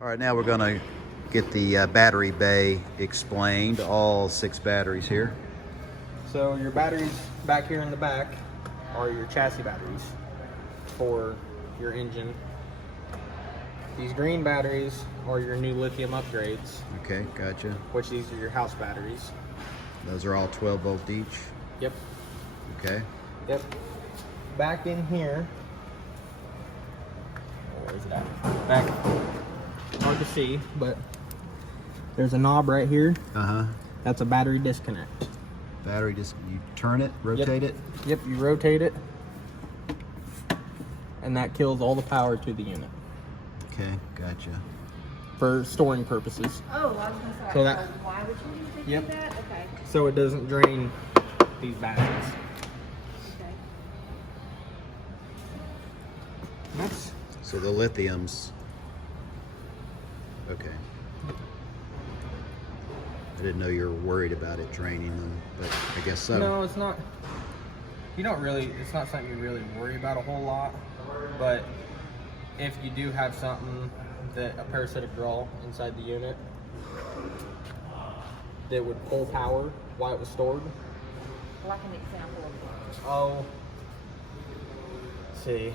All right, now we're going to get the battery bay explained, all 6 batteries here. So your batteries back here in the back are your chassis batteries for your engine. These green batteries are your new lithium upgrades. Okay, gotcha. Which these are your house batteries. Those are all 12 volt each? Yep. Okay. Yep. Back in here, where is it at? Back, hard to see, but there's a knob right here. That's a battery disconnect. Battery just, you turn it, rotate it? Yep, you rotate it, and that kills all the power to the unit. Okay, gotcha. For storing purposes. Oh, I was going to say, so that, why would you do that? Okay. So it doesn't drain these batteries. Okay. Next. So the lithium's, okay. I didn't know you were worried about it draining them, but I guess so. No, it's not. You don't really, it's not something you really worry about a whole lot, but if you do have something that a parasitic draw inside the unit that would pull power while it was stored. Like an example of what? Oh, let's see.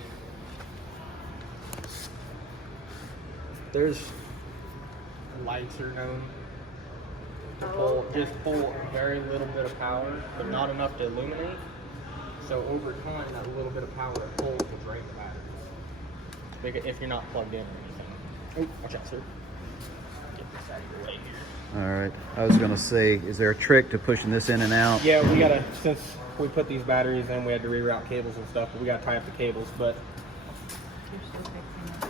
There's lights are known to pull, just pull very little bit of power, but not enough to illuminate. So over time, that little bit of power it pulls will drain the batteries. If you're not plugged in or anything. Oh, watch out, sir. Get this out of your way here. All right. I was going to say, is there a trick to pushing this in and out? Yeah, we gotta, since we put these batteries in, we had to reroute cables and stuff, but we gotta tie up the cables, but.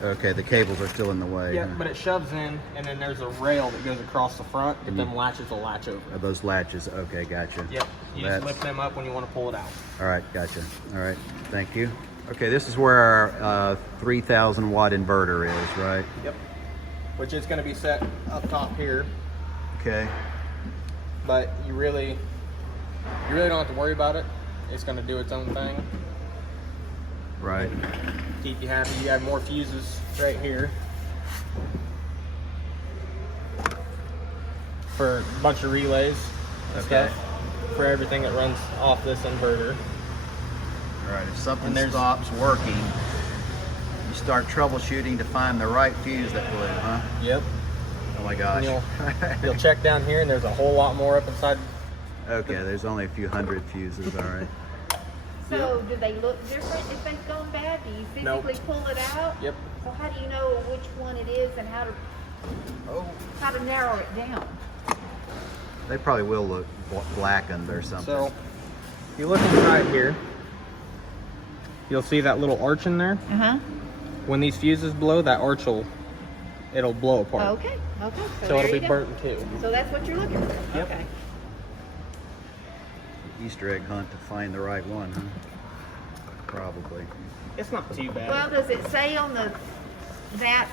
Okay, the cables are still in the way. Yeah, huh? but it shoves in, and then there's a rail that goes across the front, but them latches will latch over. Are those latches? Okay, gotcha. Yep, you just lift them up when you want to pull it out. All right, gotcha. All right, thank you. Okay, this is where our 3,000 watt inverter is, right? Yep, which is going to be set up top here. Okay. But you really don't have to worry about it. It's going to do its own thing. Right. Keep you happy. You have more fuses right here for a bunch of relays and stuff for everything that runs off this inverter. All right, if something stops working, you start troubleshooting to find the right fuse that blew, huh? Yep. Oh my gosh. You'll check down here and there's a whole lot more up inside. Okay, there's only a few hundred fuses, all right. So do they look different if they've gone bad? Do you physically pull it out? Yep. So how do you know which one it is and how to narrow it down? They probably will look blackened or something. So if you look inside here, you'll see that little arch in there. When these fuses blow, that arch it'll blow apart. Okay. Okay. So it'll be burnt in two. So that's what you're looking for. Yep. Okay. Easter egg hunt to find the right one, huh? Probably. It's not too bad. Well, does it say on that?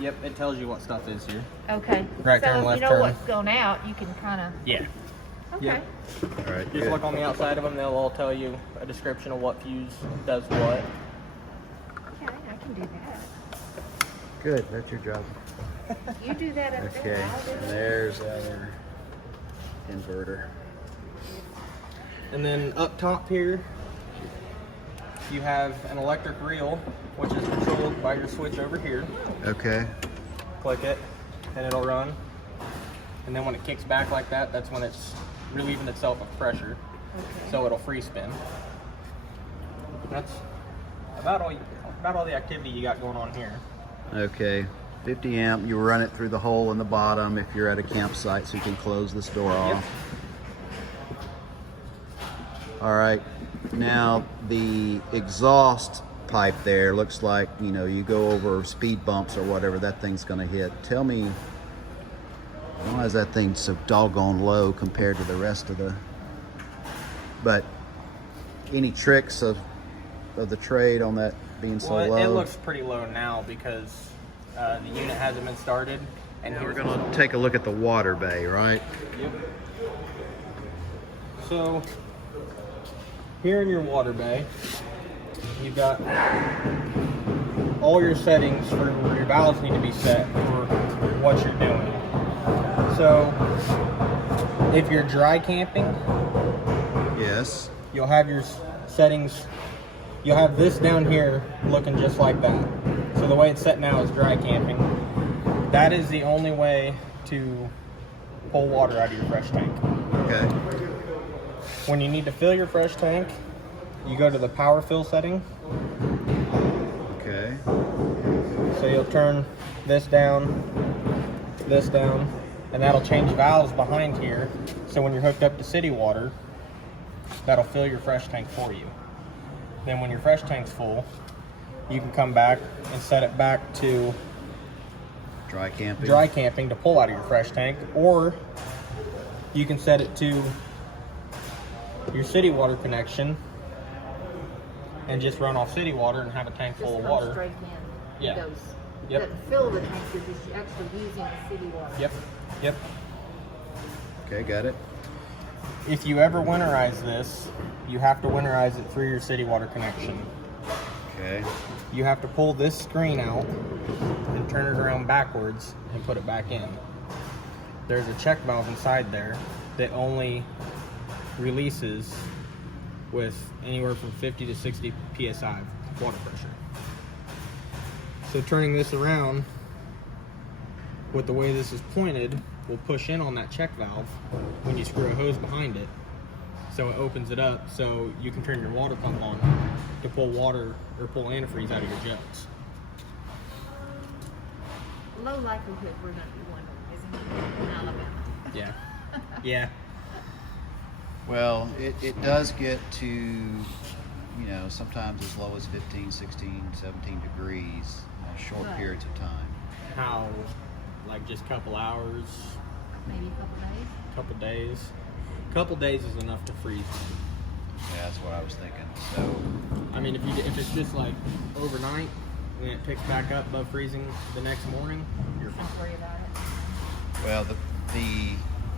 Yep, it tells you what stuff is here. Okay. Right so turn, if left you know turn. what's going out, you can kind of. Yeah. Okay. Yep. All right. Just look on the outside of them. They'll all tell you a description of what fuse does what. Okay, I can do that. Good, that's your job. You do that up Okay, there. I'll do it. there's our inverter. And then up top here, you have an electric reel, which is controlled by your switch over here. Okay. Click it, and it'll run. And then when it kicks back like that, that's when it's relieving itself of pressure. Okay. So it'll free spin. That's about all the activity you got going on here. Okay. 50 amp, you run it through the hole in the bottom if you're at a campsite so you can close this door off. All right, now the exhaust pipe there looks like, you know, you go over speed bumps or whatever, that thing's gonna hit. Tell me, why is that thing so doggone low compared to the rest of the, but any tricks of the trade on that being so low? It looks pretty low now because the unit hasn't been started. And now we're gonna take a look at the water bay, right? Yep. So here in your water bay, you've got all your settings for your valves need to be set for what you're doing. So if you're dry camping, Yes. you'll have your settings, you'll have this down here looking just like that. So the way it's set now is dry camping. That is the only way to pull water out of your fresh tank. Okay. When you need to fill your fresh tank, you go to the power fill setting. Okay. So you'll turn this down, and that'll change valves behind here. So when you're hooked up to city water, that'll fill your fresh tank for you. Then when your fresh tank's full, you can come back and set it back to Dry camping. dry camping to pull out of your fresh tank, or you can set it to your city water connection and just run off city water and have a tank full of Just water. go straight in. Yeah. It goes. Yep. The fill of the tank is just actually using the city water. Yep. Okay, got it. If you ever winterize this, you have to winterize it through your city water connection. Okay. You have to pull this screen out and turn it around backwards and put it back in. There's a check valve inside there that only releases with anywhere from 50 to 60 psi water pressure. So turning this around with the way this is pointed will push in on that check valve when you screw a hose behind it. So it opens it up so you can turn your water pump on to pull water or pull antifreeze out of your jugs. Low likelihood we're going to be wondering, isn't it, in Alabama? Yeah. Yeah. Well, it does get to, sometimes as low as 15, 16, 17 degrees in short Right. periods of time. How, like just a couple hours, Maybe a couple days. couple days. Couple days is enough to freeze. Yeah, that's what I was thinking. So, I mean, if it's just like overnight and it picks back up above freezing the next morning, you're fine. Don't worry about it. well,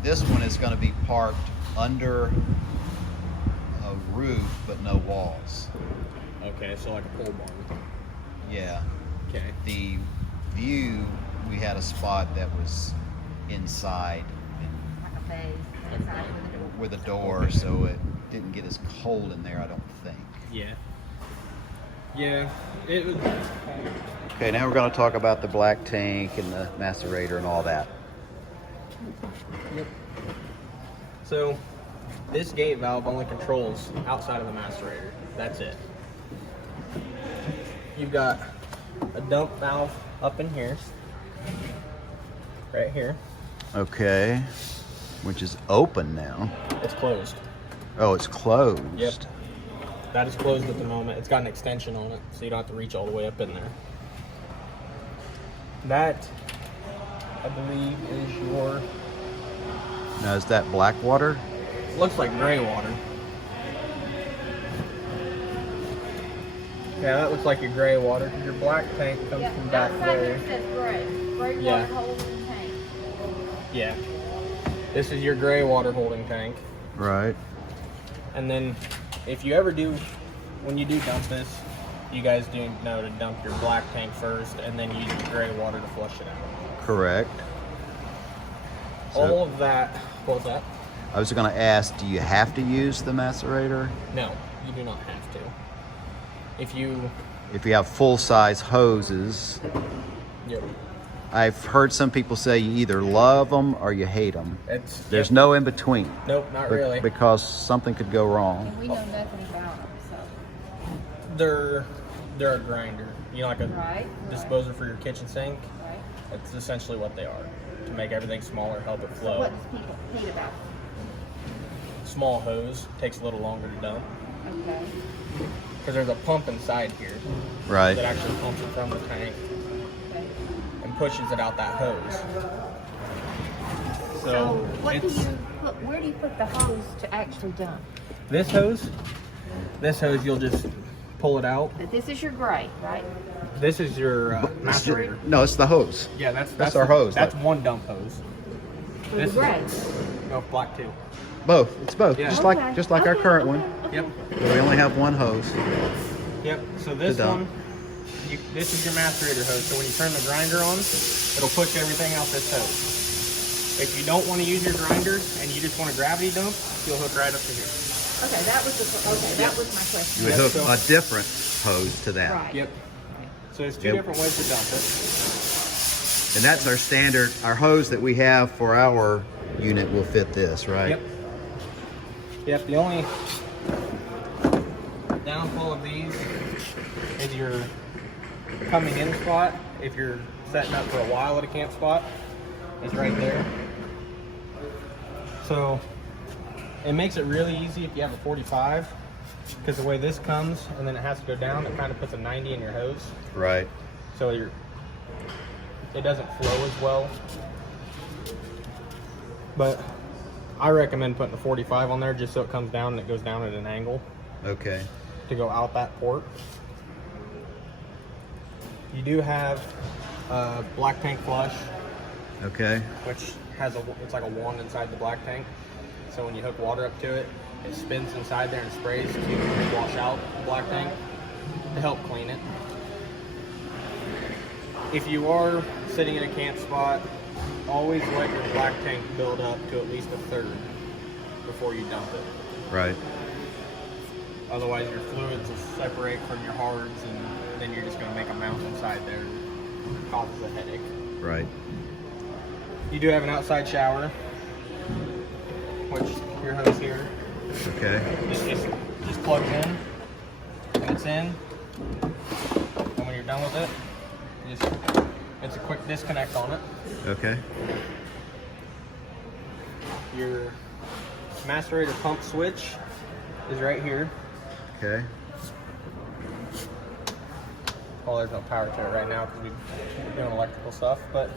this one is going to be parked under a roof but no walls. Okay, so like a pole barn. Yeah. Okay. The view, we had a spot that was inside Like a bay inside with a door. with a door, so it didn't get as cold in there, I don't think. Yeah. Yeah. It was. Okay, now we're going to talk about the black tank and the macerator and all that. Yep. So, this gate valve only controls outside of the macerator. That's it. You've got a dump valve up in here, right here. Okay, which is open now. It's closed. Oh, it's closed. Yep. That is closed at the moment. It's got an extension on it, so you don't have to reach all the way up in there. That, I believe, is your. Now, is that black water? Looks like gray water. Yeah, that looks like your gray water. Your black tank comes Yeah, from back outside there. here says gray. Gray Yeah. water holding tank. Yeah. This is your gray water holding tank. Right. And then if you ever do, when you do dump this, you guys do know to dump your black tank first and then use your gray water to flush it out. Correct. So- All of that, what was that? I was going to ask, do you have to use the macerator? No, you do not have to. If you, If you have full-size hoses, yep, I've heard some people say you either love them or you hate them. it's, There's yep. no in between. Nope, not Be- really. Because something could go wrong. And we know nothing about them, so. They're a grinder. You know, like a Right. disposer for your kitchen sink. Right. That's essentially what they are. To make everything smaller, help it So flow. what does people hate about them? Small hose takes a little longer to dump Okay. because there's a pump inside here Right. that actually pumps it from the tank Okay. and pushes it out that hose. So what do it's you put, where do you put the hose to actually dump? this hose. This hose, you'll just pull it out. But this is your gray, right? This is your It's ju- macerator. No, it's the hose. Yeah, That's our hose, That's like- one dump hose. For This the gray. No, black too. Both. It's both. Yeah. Just Okay. like our Okay, current okay, one. okay. Yep. We only have one hose. Yep. So this dump. one this is your macerator hose. So when you turn the grinder on, it'll push everything out this hose. If you don't want to use your grinder and you just want a gravity dump, you'll hook right up to here. Okay, that was that was my question. You would hook a different hose to that. Right. Yep. So there's two different ways to dump it. And that's our standard, our hose that we have for our unit will fit this, right? Yep. Yep, the only downfall of these is your coming in spot, if you're setting up for a while at a camp spot, is right there. So it makes it really easy if you have a 45, because the way this comes and then it has to go down, it kind of puts a 90 in your hose. Right. So it doesn't flow as well. But I recommend putting the 45 on there just so it comes down and it goes down at an angle. Okay. To go out that port. You do have a black tank flush. Okay. Which has it's like a wand inside the black tank. So when you hook water up to it, it spins inside there and sprays to wash out the black tank to help clean it. If you are sitting in a camp spot, always let your black tank build up to at least a third before you dump it. Right. Otherwise your fluids will separate from your hards and then you're just going to make a mountain inside there and causes a headache. Right. You do have an outside shower, which your hose here. Okay. Just plugs in, and it's in. And when you're done with it, it's a quick disconnect on it. Okay. Your macerator pump switch is right here. Okay. Well, there's no power to it right now because we're doing electrical stuff, but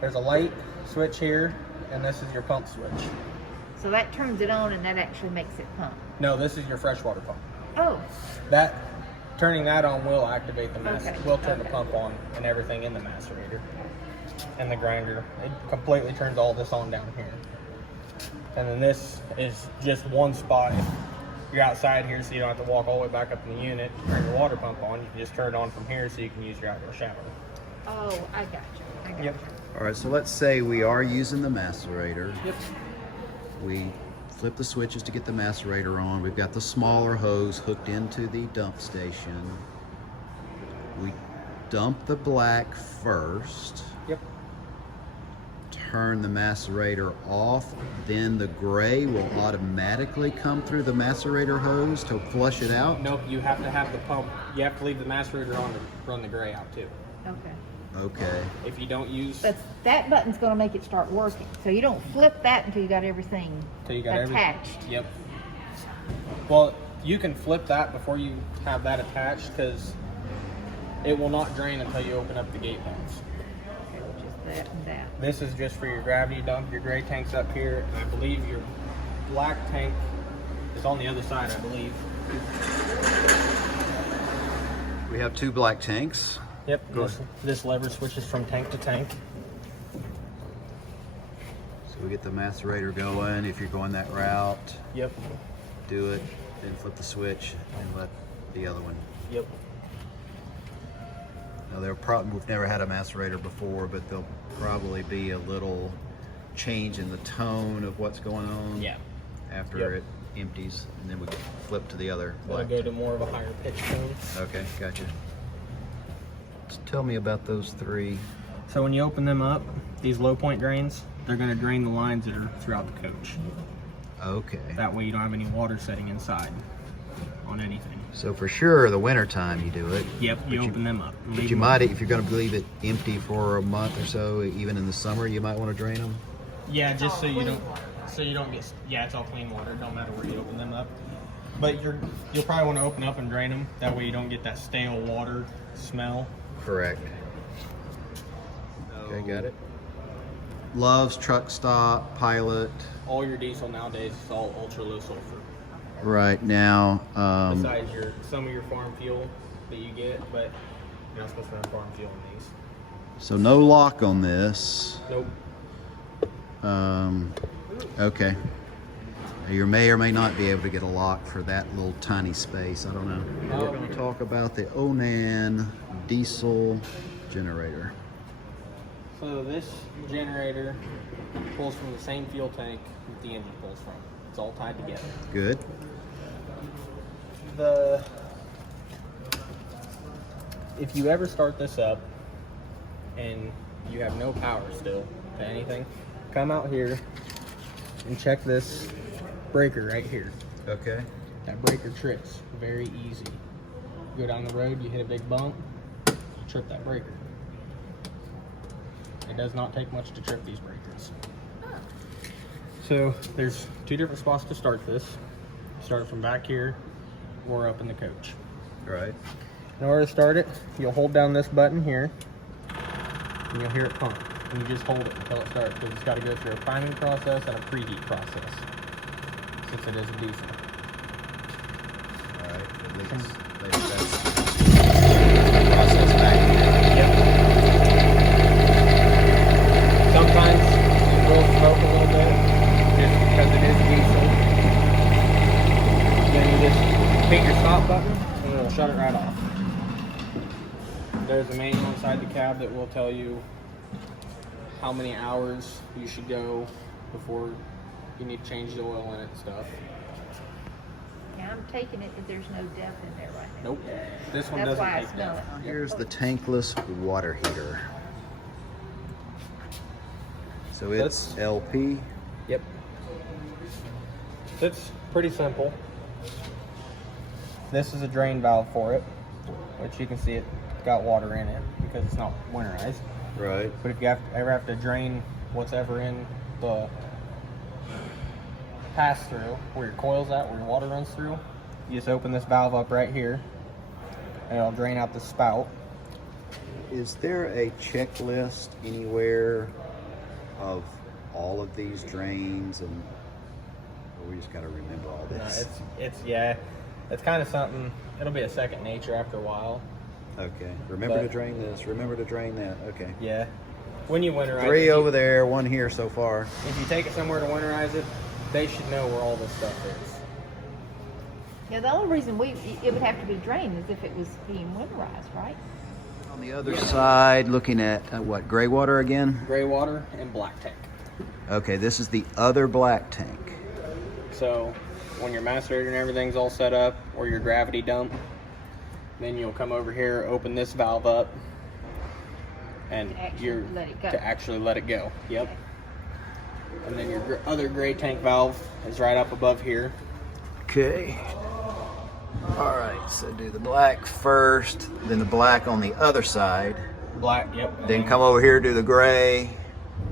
there's a light switch here, and this is your pump switch. So that turns it on and that actually makes it pump. No, this is your freshwater pump. Oh. Turning that on will activate the macerator. Okay. Will turn the pump on and everything in the macerator and the grinder. It completely turns all this on down here. And then this is just one spot. You're outside here, so you don't have to walk all the way back up in the unit. Turn your water pump on. You can just turn it on from here, so you can use your outdoor shower. Oh, I got you. Yep. All right, so let's say we are using the macerator. Yep. We flip the switches to get the macerator on. We've got the smaller hose hooked into the dump station. We dump the black first. Yep. Turn the macerator off, then the gray will automatically come through the macerator hose to flush it out? Nope, you have to have the pump. You have to leave the macerator on to run the gray out too. Okay. Okay. If you don't use... But that button's going to make it start working. So you don't flip that until you got everything attached. Yep. Well, you can flip that before you have that attached because it will not drain until you open up the gate valves. Okay, which is that and that. This is just for your gravity dump. Your gray tank's up here, and I believe your black tank is on the other side, I believe. We have two black tanks. Yep, this lever switches from tank to tank. So we get the macerator going. If you're going that route, Yep. do it, then flip the switch and let the other one. Yep. Now we've never had a macerator before, but there'll probably be a little change in the tone of what's going on. Yeah. After it empties, and then we flip to the other. It'll go to more of a higher pitch tone. Okay, gotcha. Just tell me about those three. So when you open them up, these low point drains, they're going to drain the lines that are throughout the coach. Okay. That way you don't have any water setting inside on anything. So for sure, the winter time you do it. Yep, you open them up. But you might, if you're going to leave it empty for a month or so, even in the summer, you might want to drain them. Yeah, just so you don't get. Yeah, it's all clean water. It don't matter where you open them up. But you'll probably want to open up and drain them. That way you don't get that stale water smell. Correct. Okay, got it. Loves, truck stop, Pilot. All your diesel nowadays is all ultra low sulfur. Right now. Besides some of your farm fuel that you get, but you're not supposed to run farm fuel in these. So no lock on this. Nope. Okay. You may or may not be able to get a lock for that little tiny space. I don't know. We're going to talk about the Onan diesel generator. So this generator pulls from the same fuel tank that the engine pulls from. It's all tied together. Good. If you ever start this up and you have no power still to anything, come out here and check this breaker right here. Okay. That breaker trips very easy. You go down the road, you hit a big bump, you trip that breaker. It does not take much to trip these breakers. So there's two different spots to start this. You start it from back here or up in the coach. Right. In order to start it, you'll hold down this button here and you'll hear it pump. And you just hold it until it starts, because it's got to go through a priming process and a preheat process, since it is a diesel. All right. At least that's the process back here. Yep. Sometimes it will smoke a little bit, just because it is diesel. Then you just hit your stop button and it'll shut it right off. There's a manual inside the cab that will tell you how many hours you should go before you need to change the oil in it and stuff. Yeah, I'm taking it that there's no depth in there right now. Nope. This one That's doesn't why I take smell that. it on Here's the tankless water heater. So it's LP. Yep. It's pretty simple. This is a drain valve for it, which you can see it's got water in it because it's not winterized. Right. But if you ever have to drain what's ever in the pass-through, where your coil's at, where your water runs through, you just open this valve up right here, and it'll drain out the spout. Is there a checklist anywhere of all of these drains, and or we just got to remember all this? It's kind of something. It'll be a second nature after a while. Okay. Remember to drain this. Remember to drain that. Okay. Yeah. When you winterize 3 it, over there, 1 here so far. if you take it somewhere to winterize it, they should know where all this stuff is. Yeah, the only reason it would have to be drained is if it was being winterized, right? On the other side, looking at what, gray water again? Gray water and black tank. Okay, this is the other black tank. So when your macerator and everything's all set up, or your gravity dump, then you'll come over here, open this valve up, and to actually let it go. Yep. And then your other gray tank valve is right up above here. Okay. All right, so do the black first, then the black on the other side. Black, yep. Then come over here, do the gray,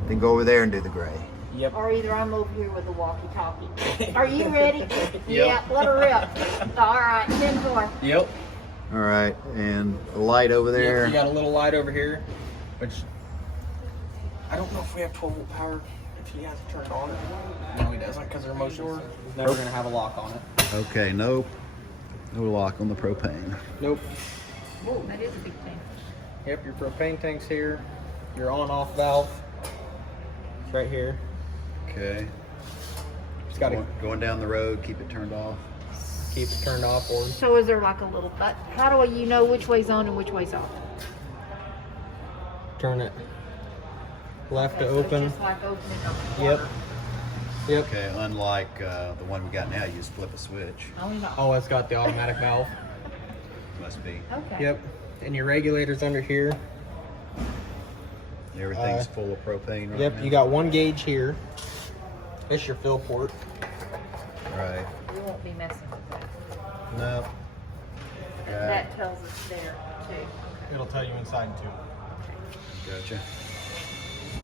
then go over there and do the gray. Yep. Or either I'm over here with the walkie-talkie. Are you ready? Yeah, let her rip. All right, 10-4. Yep. All right, and a light over there. Yep, you got a little light over here, which I don't know if we have 12-volt power. If he has it turned on. No, he doesn't, because the remote's never going to have a lock on it. Okay, no lock on the propane. Nope. Whoa, that is a big thing. Yep, your propane tank's here. Your on-off valve. It's right here. Okay. Just got to going down the road, keep it turned off. keep it turned off or So is there like a little button? How do you know which way's on and which way's off? turn it left to Okay, so it's open. just like opening up the Yep. water. Yep. Okay, unlike the one we got now, you just flip a switch. Oh, no. Oh, it's got the automatic valve. Must be. Okay. Yep. And your regulator's under here. Everything's full of propane right Yep. now. You got one gauge here. This your fill port. Right. We won't be messing with that. No. That tells us there too. It'll tell you inside too. Gotcha.